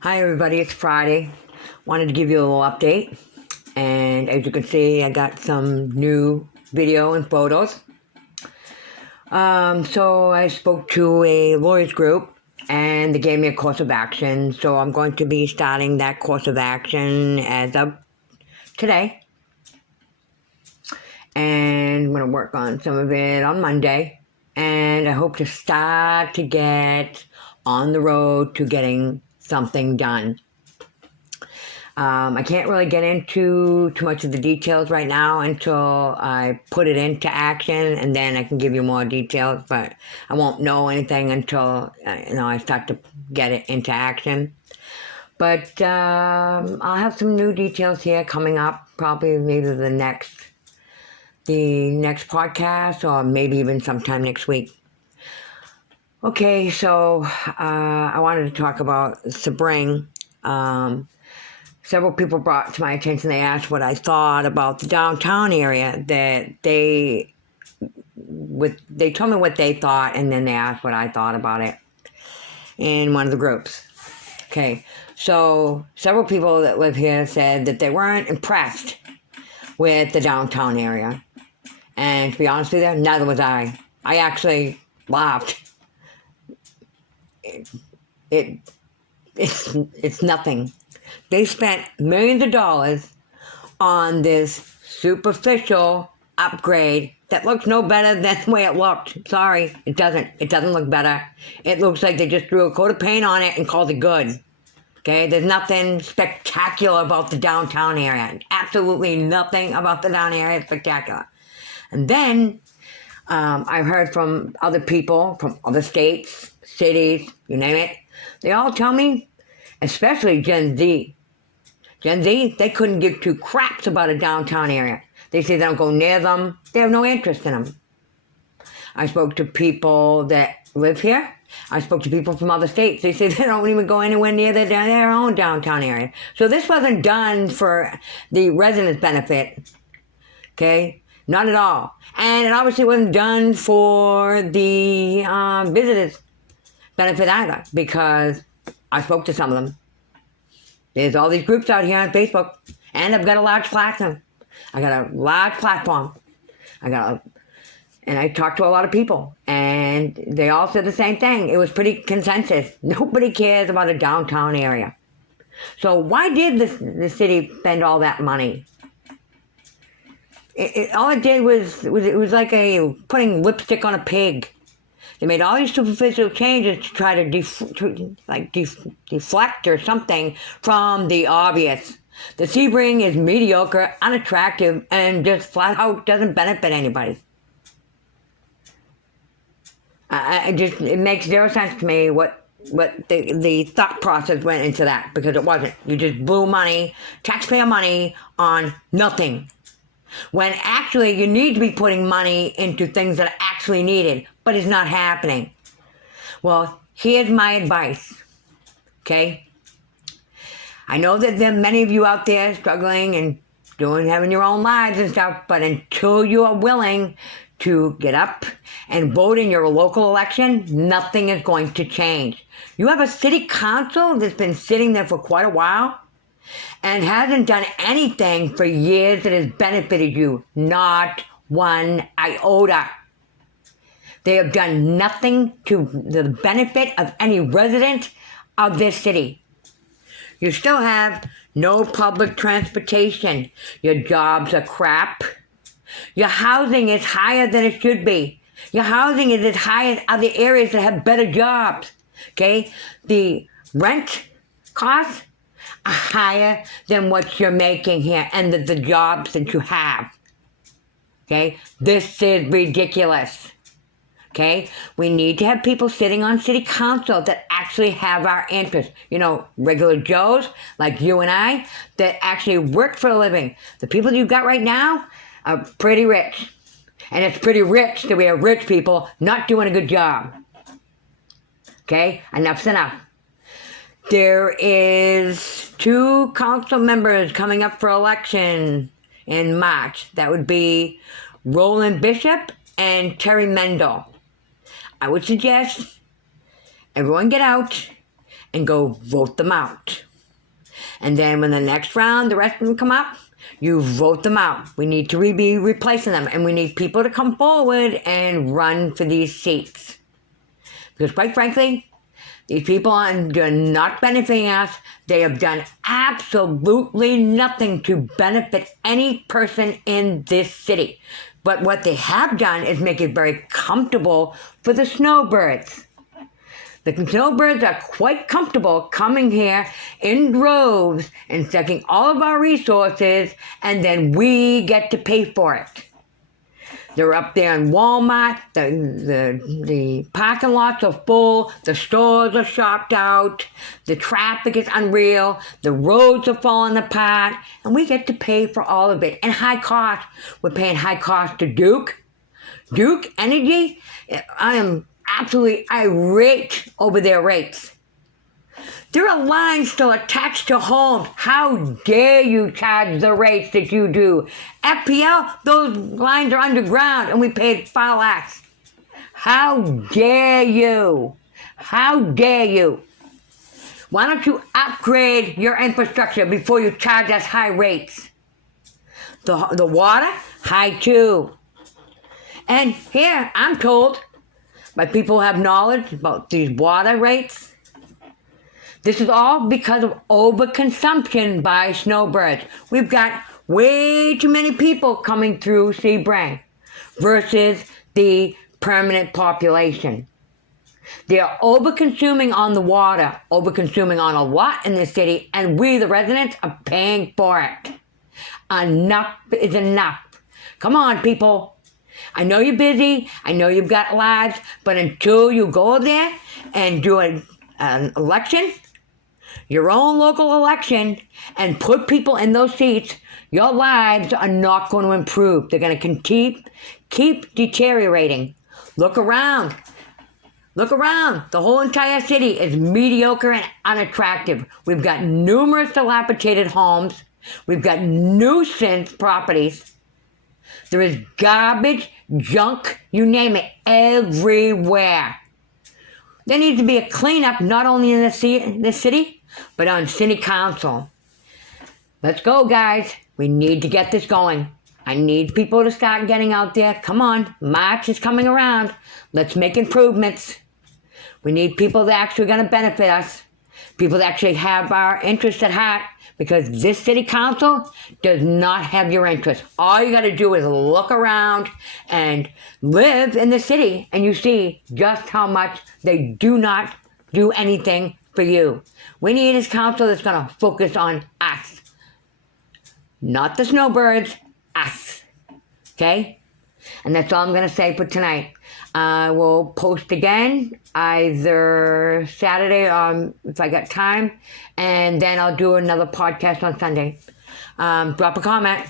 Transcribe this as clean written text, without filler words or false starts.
Hi everybody, it's Friday. Wanted to give you a little update. And as you can see, I got some new video and photos. So I spoke to a lawyers group and they gave me a course of action. So I'm going to be starting that course of action as of today. And I'm going to work on some of it on Monday. And I hope to start to get on the road to getting something done. I can't really get into too much of the details right now until I put it into action, and then I can give you more details, but I won't know anything until I start to get it into action. But I'll have some new details here coming up, probably maybe the next podcast, or maybe even sometime next week. Okay, so I wanted to talk about Sebring. Several people brought to my attention, they asked what I thought about the downtown area, that they told me what they thought, and then they asked what I thought about it in one of the groups. Okay, so several people that live here said that they weren't impressed with the downtown area. And to be honest with you, neither was I. I actually laughed. It's nothing. They spent millions of dollars on this superficial upgrade that looks no better than the way it looked. Sorry, it doesn't. It doesn't look better. It looks like they just threw a coat of paint on it and called it good. Okay, there's nothing spectacular about the downtown area. Absolutely nothing about the downtown area is spectacular. And then I heard from other people from other states, cities, you name it. They all tell me, especially Gen Z. Gen Z, they couldn't give two craps about a downtown area. They say they don't go near them. They have no interest in them. I spoke to people that live here. I spoke to people from other states. They say they don't even go anywhere near their own downtown area. So this wasn't done for the residents' benefit. Okay? Not at all. And it obviously wasn't done for the visitors' benefit either, because I spoke to some of them. There's all these groups out here on Facebook, and I've got a large platform. I got a large platform. And I talked to a lot of people, and they all said the same thing. It was pretty consensus. Nobody cares about a downtown area. So why did the city spend all that money? All it did was it was like putting lipstick on a pig. They made all these superficial changes to try to deflect or something from the obvious. The Sebring is mediocre, unattractive, and just flat out doesn't benefit anybody. It makes zero sense to me what the thought process went into that, because it wasn't. You just blew money, taxpayer money, on nothing. When actually you need to be putting money into things that are actually needed, but it's not happening. Well, here's my advice, okay? I know that there are many of you out there struggling and having your own lives and stuff, but until you are willing to get up and vote in your local election, nothing is going to change. You have a city council that's been sitting there for quite a while and hasn't done anything for years that has benefited you. Not one iota. They have done nothing to the benefit of any resident of this city. You still have no public transportation. Your jobs are crap. Your housing is higher than it should be. Your housing is as high as other areas that have better jobs. Okay? The rent costs are higher than what you're making here and the jobs that you have. Okay? This is ridiculous. Okay? We need to have people sitting on city council that actually have our interests. You know, regular Joes like you and I that actually work for a living. The people you've got right now are pretty rich. And it's pretty rich that we have rich people not doing a good job. Okay? Enough's enough. There is 2 council members coming up for election in March. That would be Roland Bishop and Terry Mendel. I would suggest everyone get out and go vote them out. And then when the next round, the rest of them come up, you vote them out. We need to be replacing them, and we need people to come forward and run for these seats. Because quite frankly, these people are not benefiting us. They have done absolutely nothing to benefit any person in this city. But what they have done is make it very comfortable for the snowbirds. The snowbirds are quite comfortable coming here in droves and sucking all of our resources, and then we get to pay for it. They're up there in Walmart, the parking lots are full, the stores are shopped out, the traffic is unreal, the roads are falling apart, and we get to pay for all of it. And high cost, we're paying high cost to Duke Energy. I am absolutely irate over their rates. There are lines still attached to homes. How dare you charge the rates that you do? FPL, those lines are underground and we paid far less. How dare you? How dare you? Why don't you upgrade your infrastructure before you charge us high rates? The water, high too. And here, I'm told, by people who have knowledge about these water rates, this is all because of overconsumption by snowbirds. We've got way too many people coming through Sebring versus the permanent population. They are overconsuming on the water, overconsuming on a lot in the city, and we, the residents, are paying for it. Enough is enough. Come on, people. I know you're busy. I know you've got lives, but until you go there and do an election, your own local election, and put people in those seats, your lives are not going to improve. They're going to keep deteriorating. Look around. Look around. The whole entire city is mediocre and unattractive. We've got numerous dilapidated homes. We've got nuisance properties. There is garbage, junk, you name it, everywhere. There needs to be a cleanup not only in the city, but on city council. Let's go, guys. We need to get this going. I need people to start getting out there. Come on, March is coming around. Let's make improvements. We need people that actually are going to benefit us. People that actually have our interests at heart, because this city council does not have your interest. All you got to do is look around and live in the city, and you see just how much they do not do anything for you. We need a council that's going to focus on us. Not the snowbirds, us. Okay? And that's all I'm going to say for tonight. I will post again either Saturday if I got time, and then I'll do another podcast on Sunday. Drop a comment.